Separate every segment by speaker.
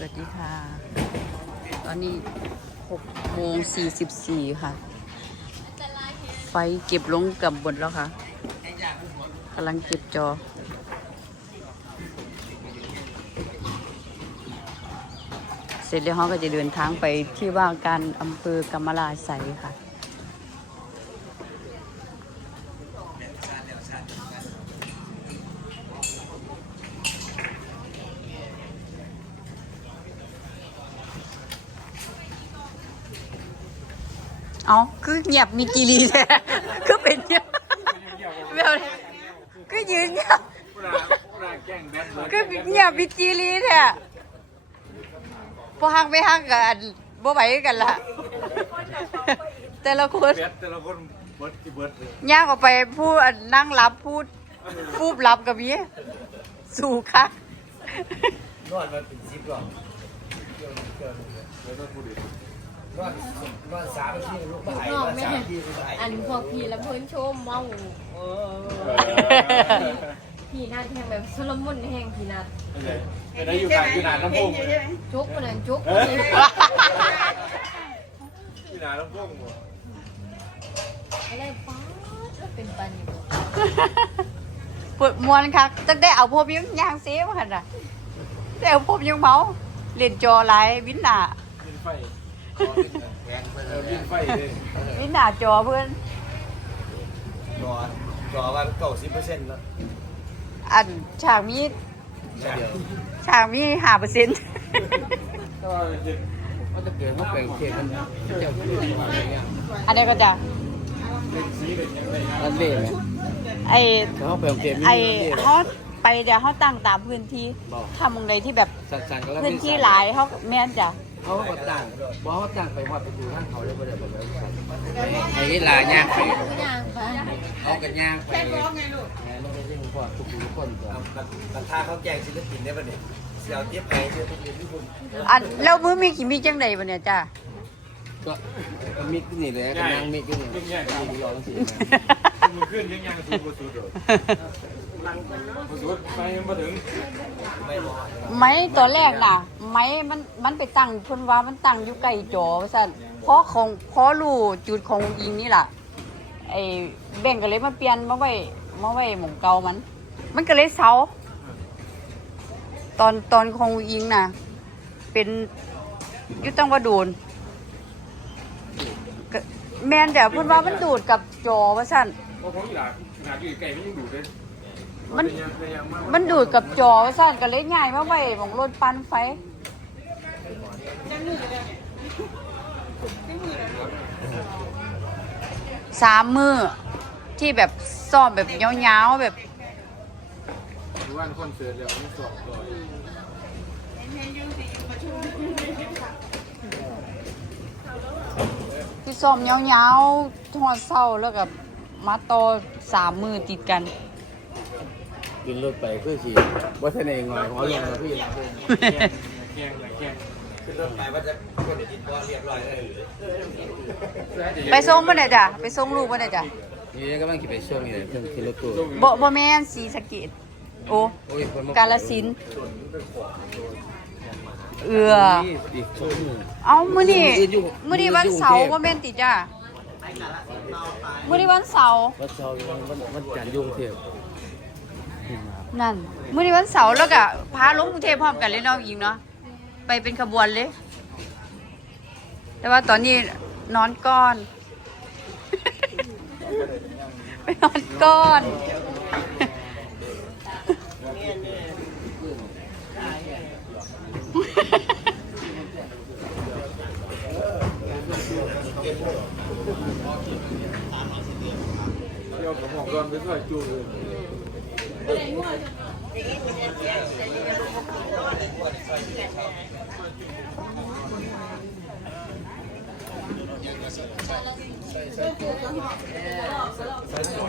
Speaker 1: สวัสดีค่ะ ตอนนี้6โมง44 ค่ะ ไฟเก็บลงกับบนแล้วค่ะกำลังเก็บจอ เสร็จแล้วเขาก็จะเดินทางไปที่ว่าการอำเภอกำมะลาไสค่ะ เอาคือเงียบมีกีรีแท้คือเป็นเงียบแบบคือยืนเงียบคือเงียบมีกีรีแท้พอหักไม่หักกันบ่ไหวกันละแต่ละคน
Speaker 2: เบ็ดแต่ละคนเบิดที่เบิดเลย
Speaker 1: ย่างออกไปพูดนั่งรับพูดพูดรับกับมีสู่ค่ะ
Speaker 3: นวดมาเป็นสิบหรอก เกี่ยวเกี่ยว
Speaker 2: แล้วก็พูดอีก
Speaker 3: นวดนวดสามที่ลูกมาไอ้นวดสามที่ลูกมาไอ้
Speaker 4: อันพวกพี่แล้วเพิ่นโชมเมาพี่นัดแห่งแบบสลมุนแห่งพี่นัด
Speaker 2: ไม่ได้อยู่กลางอยู่นานน้ำพุ่ง
Speaker 4: จุกคนนั้นจุก
Speaker 2: อยู่นานน้ำพุ่ง
Speaker 4: อะไรป้าดเป็นปันอยู่
Speaker 1: ปวดมวนค่ะตั้งได้เอาพวกยังย่างเสียมาขนาดได้เอาพวกยังเมาเล่นจอหลายวินหนา
Speaker 2: บินไฟ
Speaker 3: แพงไป
Speaker 2: เอ
Speaker 3: เล
Speaker 2: อยบินไฟเลย
Speaker 1: วินหนาจอเพื่อน
Speaker 3: จอจอว่าเก้าสิบเปอร์เซ็นต์แล้ว
Speaker 1: อันฉากมี
Speaker 3: เดียว
Speaker 1: ฉากมีห้าเปอร์เซ็นต์
Speaker 2: ก็จะ
Speaker 5: เขาจะเกิดเขาแปลงเขตกันเจ้าคืออะไรเงี้ย
Speaker 1: อันนี้ก็จะ
Speaker 2: เป็นสีเป็นยังไง
Speaker 5: รันเล่ไหม
Speaker 1: ไอ
Speaker 5: เขาแปลงเขตมี
Speaker 1: ไอ
Speaker 5: รันเล่
Speaker 1: เขาไปเดี๋ยวเขาตั้งตามพื้นที่
Speaker 5: บอก
Speaker 1: ทำตรงใดที่แบบ
Speaker 5: สั่งสั่งกันแล้ว
Speaker 1: พื้นที่หลายเขาแม่นจ้ะ
Speaker 5: เขาก็ตั้งบอกเขาตั้งไปว่าไปดูท่านเขาเลยบ่ได้บอกว่าไอ้ลาย่างไป
Speaker 4: คือย่างไป
Speaker 5: เขากันย่างไปแค่ร้องไงลูกแหมลงไปที่หลวงพอทุกทุกคนก่อน
Speaker 3: มันทาเขาแกงศิลปินได้ปะเนี่ยเสียวเทียบไอ้เสียวทุกคนทุกคน
Speaker 1: อันแล้วมือมีกี่มีจังใดบ่เนี่ยจ้ะ
Speaker 5: ก็มิกนี่เลยกันย่างมิกนี่มีร้องสิ
Speaker 2: มือขึ้นยังยังสูงกว่าสุดเลย ไมาถึง
Speaker 3: ไม่บอก
Speaker 1: ไม้ตัวแรกน่ะ ไม้มันมันไปตั้งเพิ่นว่ามันตั้งอยู่ใกล้จอว่าซั่นเพราะของเพราะรูจุดของยิงนี่แหละไอ้แบ่งก็เลยมาเปลี่ยนมาไว้มาไว้หม่องเก่ามัน มันก็เลยเซาตอนตอนของยิงน่ะ เป็นยู่ตั้งว่าโดนแมนแต่เพิ่นว่ามันดูดกับจอว่าซั่น
Speaker 2: เพราะของอีหลาหนาอยู่ไก่ไม่ยังดูดเลย
Speaker 1: มัน มันดูดกับจอว่าซั่นก็เลยง่ายมาไว้หม่องรถปันไฟสามมือที่แบบซ่อมแบบยาวๆแบบ
Speaker 2: ว่าคอนเสิร์ตแล้วมันสอบต่อ
Speaker 1: ที่ซ่อมยาวๆทอดเศร้าแล้วกับมาต่อสามมือติดกัน
Speaker 5: ขึ้นรถไปคือสิว่าท่านเองหน่อยหัวลงแล้วพี่
Speaker 2: แข่งไหนแข่ง
Speaker 3: ขึ้นรถไปว่าจะคนเดียวที่ตัวเรียบร้อยเลย
Speaker 1: ไปส่งบ่ได้จ้ะไปส่งลูกบ่ได้จ้ะ
Speaker 5: นี่ก็ต้องขี่ไปช่วงนี้เลยเพิ่งขึ้นรถตู้
Speaker 1: บ่บ่แม่นสีสะเกตโอ้
Speaker 5: โอ้ยคนมากา
Speaker 1: ลสินธุ์เอือ
Speaker 5: อีกช่วงนึง
Speaker 1: เอามื้อนี้
Speaker 5: อยู่
Speaker 1: มื้อนี้วันเสาร์
Speaker 5: อยู่กรุงเทพ
Speaker 1: บ่แม่นติจ้ะมื้อนี้วันเสาร์
Speaker 5: วัดเช้าวันวันจันทร์ยุ่งเทียบ
Speaker 1: นั่นมื้อนี้วันเสาร์แล้วก็พาลงกรุงเทพพร้อมกันเลยเนาะหญิงเนาะไปเป็นขบวนเลย แต่ว่าตอนนี้นอนก่อน ไปนอนก่อน
Speaker 2: เดี๋ยวผมบอกก่อนไปช่วยจูเลย
Speaker 1: พี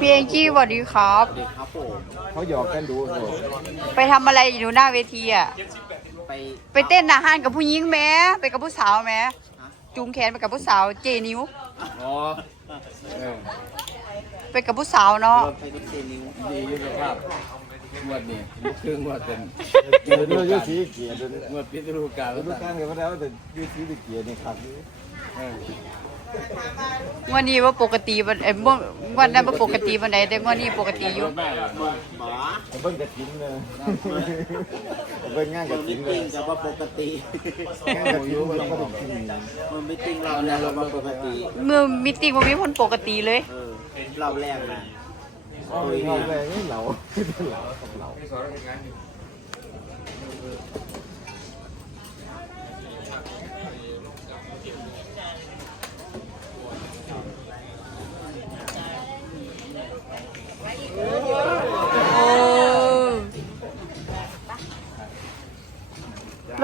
Speaker 1: ่เองจี้สวัสดีครับ
Speaker 5: เขาหยอกกันดูโไป
Speaker 1: ทำอะไรอยู่หน้าเวทีอะ
Speaker 5: ไป
Speaker 1: ไปเต้นอาหารกับผู้หญิงแหม้ไปกับผู้สาวแหม้จูงแขนไปกับผู้สาวเจนิว
Speaker 5: อ๋อเออ
Speaker 1: ไปกับผู้สาวเนาะ
Speaker 5: ไปกับเจนิวดีอยู่สภาพงวดนี้บ่คืองวดเป็น
Speaker 6: เกียร์ด้วยยุสีเกียร์ด้วย
Speaker 5: งวดปิดฤดูกาล
Speaker 6: ฤดูกาลกันมาแล้วแต่ยุสีเกียร์นี่ครับ
Speaker 5: เออ
Speaker 1: วันนี้ว่าปกติวันเอ้ยบ่วันนั้นว่าปกติวันไหนแต่วันนี้ปกติอยู่
Speaker 6: ผมเบิ่งกระถินเลยผมเบิ่งงานกระถินเลย
Speaker 7: จะว่าปกติ
Speaker 6: งานกระถินมันก็ต้องกิน
Speaker 7: มันไม่ติ้งเราเนี่ยเราว่าปกติ
Speaker 1: เมื่อมิติ้งบ่มีคนปกติเลย
Speaker 7: เออรอบแรกนะ
Speaker 6: โอ้ยนอนแรงนี่เหลาเหลากับเหลา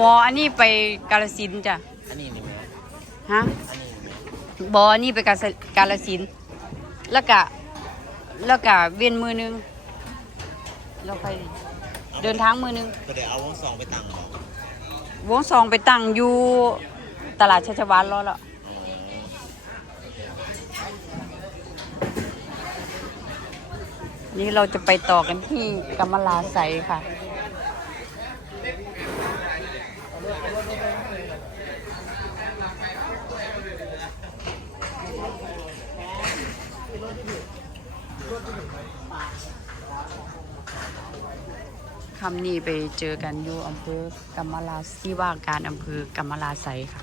Speaker 1: บออันนี้ไปกาลสินธุ์จ้ะ
Speaker 7: อันนี้นี่ไหม
Speaker 1: ฮะ
Speaker 7: อันนี้นี่ไหม
Speaker 1: บออันนี้ไปกาฬกาลสินธุ์แล้วก็แล้วก็เวียนมือหนึงเราไปเดินทางมือหนึง
Speaker 7: ก็เดี๋ยวเอาวงสองไปตั้งของ
Speaker 1: วงสองไปตั้งอยู่ตลาดชัชวานรอแล้วนี่เราจะไปต่อกันที่กำมะลาไสยค่ะ คำนี้ไปเจอกันอยู่อำเภอกำมะลาที่ว่าการอำเภอกำมะลาไซค่ะ